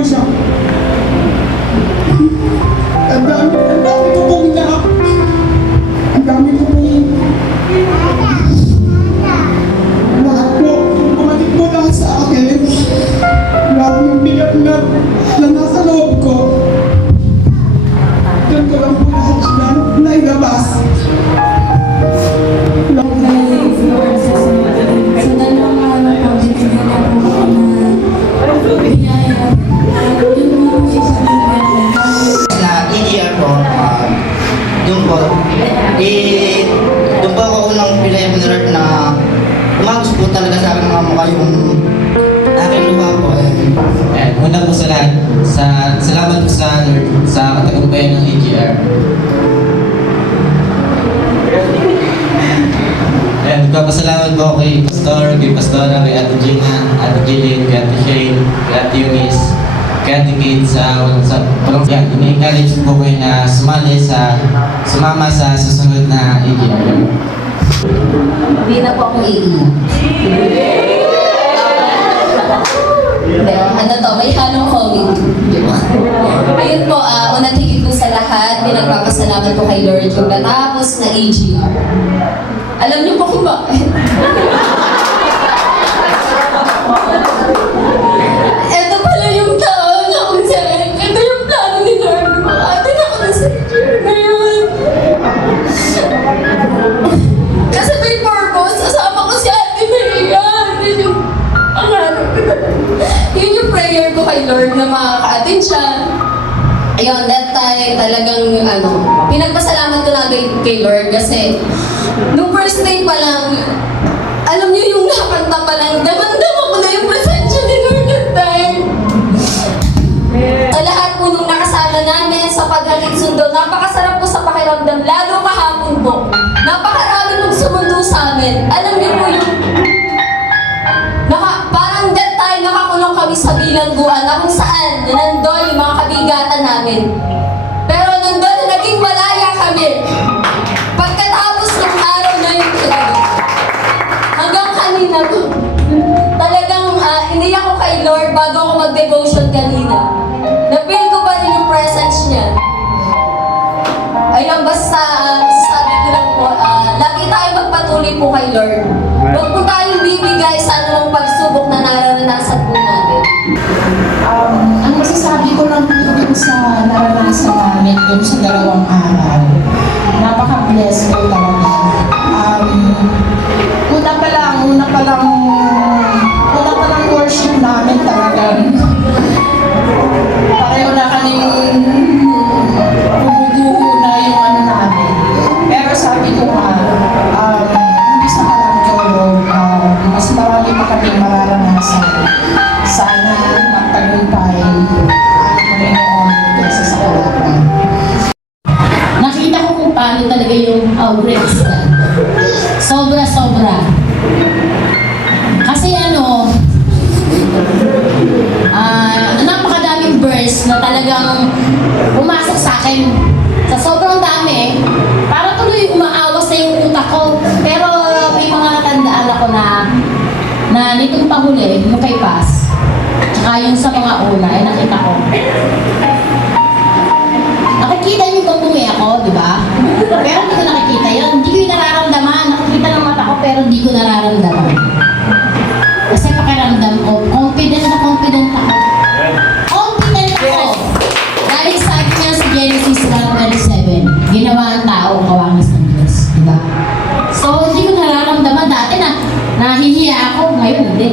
po siya. Ang dami ko pong inaak. Ang dami ko pong lahat po. Bumalik po lahat sa akin. Lahat ng bigat na nasa loob ko. Diyan ko lang po lahat sila nailabas. Doon po ako unang pinay ng Lord na umagos po talaga sa akin mga mukha yung aking luha po. Una po sa lahat, salamat po sa Lord sa katagumpayan ng AGR. Nagpapasalamat po kay Pastor, kay Pastora, kay Ate Gina, Ate Jillian, kay Ate Shane, kay Ate Eunice, kay Ate Kate sa walang yan. Ini-encourage po kayo na sumama sa susunod na AGR. Hindi na po akong iiyak. Ano to, may halong COVID. Ayun po, unang higit po sa lahat, pinagpapasalamat po kay Lord yung natapos na AGR. Alam niyo po kung bakit? Ito pala yung taon na kung saan. Ito yung plano ni Lord. Makaatin ako na sa AGR ngayon. Kasi may purpose. Kasama ko si Ate Maria. Yun yung pangarap ko. Yun yung prayer ko kay Lord na makaka-attend siya. Ayun, that time talagang pinagpasalamat ko na kay Lord kasi nung first day pa lang, alam niyo yung nakakanta pa lang, damang-dama ko na yung presensya ni Lord that time. Sa lahat po nung nakasama namin sa paghatid sundo, napakasarap po sa pakiramdam, lalo kahapon po. Napakarami nung sumundo sa amin. Alam niyo po yung parang that time nakakulong kami sa bilangguan na kung saan nandun yung mga kabigatan namin. Pero nandun naging malaya kami. Pagkatapos ng araw na yun talaga. Hanggang kanina po. Talagang iniyak ko kay Lord bago ako mag-devotion kanina. Na-feel ko pa rin yung presence niya. Ayun, basta sabi ko lang po, lagi tayo magpatuloy po kay Lord. Huwag po tayong bibigay sa anumang pagsubok na nararanasan po natin. Ang masasabi ko lang dito sa naranasan namin dun sa 2 araw, napaka-bless ko talaga. Una pa lang worship namin talagang pareho na kaming bumubuo na yung namin. Pero sabi ko nga, umpisa pa lang ko, mas marami pa kaming mararanasan. Sana magtagumpay ang Panginoon kasi sa kalaban. Nakita ko kung paano talaga yung outbreaks na. Sobra-sobra. Kasi napakadaming verse na talagang pumasok sa akin. Sa sobrang dami, para tuloy umaawas na yung utak ko. Pero may mga natandaan ako na nitong pahuli, yung kay Paz. Tsaka yung sa mga una, nakita ko. Nakikita niyo kung bumi ako, di ba? Pero hindi ko nakikita yun. Hindi ko yung nararamdaman. Nakikita ng mata ko, pero hindi ko nararamdaman. Kasi pakiramdam ko, confident ako. Confident ako! Dahil sabi niya sa Genesis 1:27, ginawa ang tao kawangis ng Diyos, di ba? So, hindi ko nararamdaman dati na nahihiya ako, ngayon hindi.